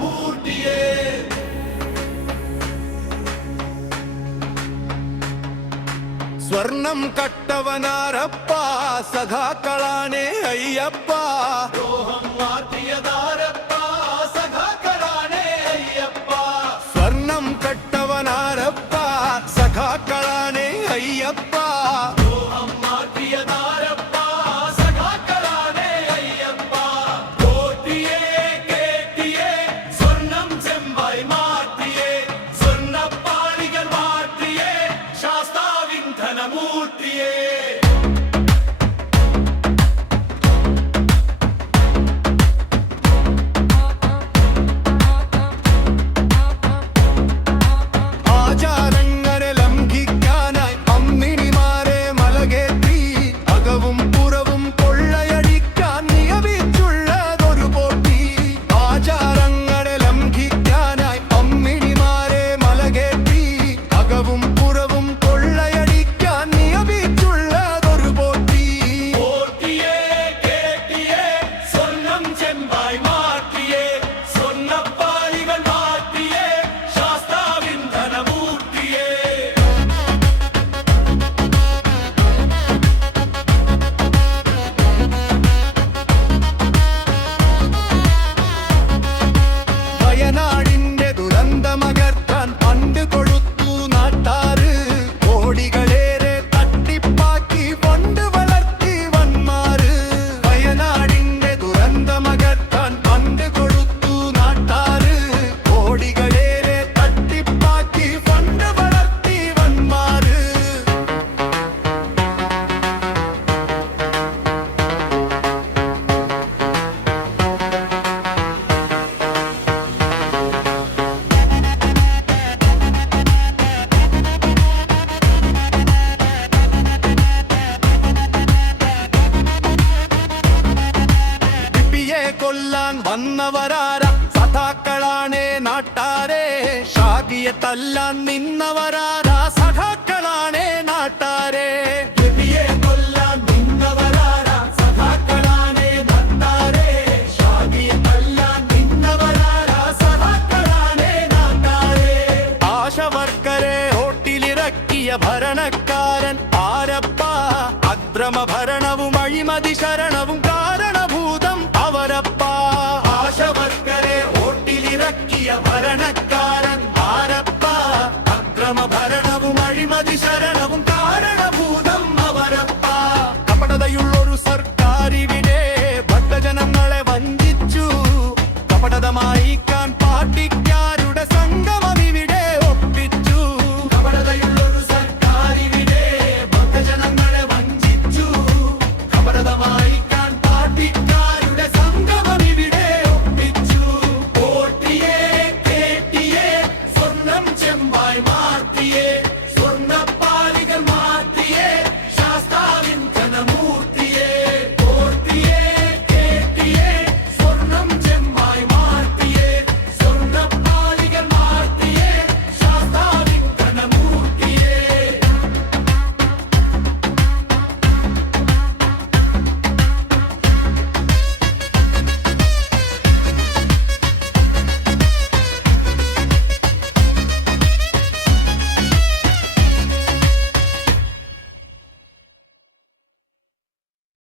മൂർത്തിയേ. സ്വർണം കട്ടവനാരപ്പ സഖാക്കളാണേ അയ്യപ്പ. ദ്രോഹം മാറ്റിയതാരപ്പ സഖാക്കളാണേ അയ്യപ്പ. സ്വർണം കട്ടവനാരപ്പ സഖാക്കളാണേ അയ്യപ്പ. ദ്രോഹം മാറ്റിയതാരപ്പ സഖാക്കളാണേ അയ്യപ്പ. കോട്ടിയേ കേട്ടിയേ സ്വർണം ചെമ്പായി മാറ്റിയേ. സ്വർണ്ണപ്പാളികൾ മാറ്റിയേ ശാസ്താവിൻ ധനമൂർത്തിയേ. ആചാരങ്ങളെ ലംഘിക്കാനായി അമ്മിണിമാരെ മലകേറ്റി അകവും പുറവും കൊള്ളയടിക്കാൻ നിയമിച്ചുള്ളതൊരു പോട്ടി. ആചാരങ്ങളെ ലംഘിക്കാനായി അമ്മിണിമാരെ മലകേറ്റി അകവും പുറവും കൊള്ളയടിക്കാൻ നിയമിച്ചുള്ളതൊരു പോട്ടി. പോട്ടിയേ കേട്ടിയേ സ്വർണം ചെമ്പായി മാറ്റിയേ. സ്വർണ്ണപ്പാളികൾ മാറ്റിയേ ശാസ്താവിൻ ധനമൂർത്തിയേ. വയനാടിന്റെ ദുരന്തമകർത്താൻ പണ്ട് കൊഴുത്തു നാട്ടാറ്. കോടികളേറെ തട്ടിപ്പാക്കി കൊണ്ട് വളർത്തി വന്മാര്. വയനാടിന്റെ ദുരന്തമകർത്താൻ പണ്ട് കൊഴുത്തു നാട്ടാറ്. കോടികളേറെ തട്ടിപ്പാക്കി കൊണ്ട് വളർത്തി വന്മാര്. ലിപിയെ കൊല്ലാൻ വന്നവരാര സഖാക്കളാണേ നാട്ടാരെ. ഷാഗിയെ തല്ലാൻ നിന്നവരാരാ സഖാക്കളാണേ നാട്ടാരെ. ലിപിയെ കൊല്ലാൻ നിന്നവരാരാ സഖാക്കളാണേ നാട്ടാരെ. ഷാഗിയെ തല്ലാൻ നിന്നവരാരാ സഖാക്കളാണേ നാട്ടാരെ. ആശവർക്കരെ ഹോട്ടിലിറക്കിയ ഭരണക്കാരൻ ആരപ്പ. അക്രമ ഭരണവും അഴിമതി ശരണവും കാരണഭൂതം അവരപ്പ. ആശവർക്കരെ ഹോട്ടിലിറക്കിയ ഭരണക്കാരൻ ആരപ്പ. അക്രമ ഭരണവും അഴിമതി ശരണവും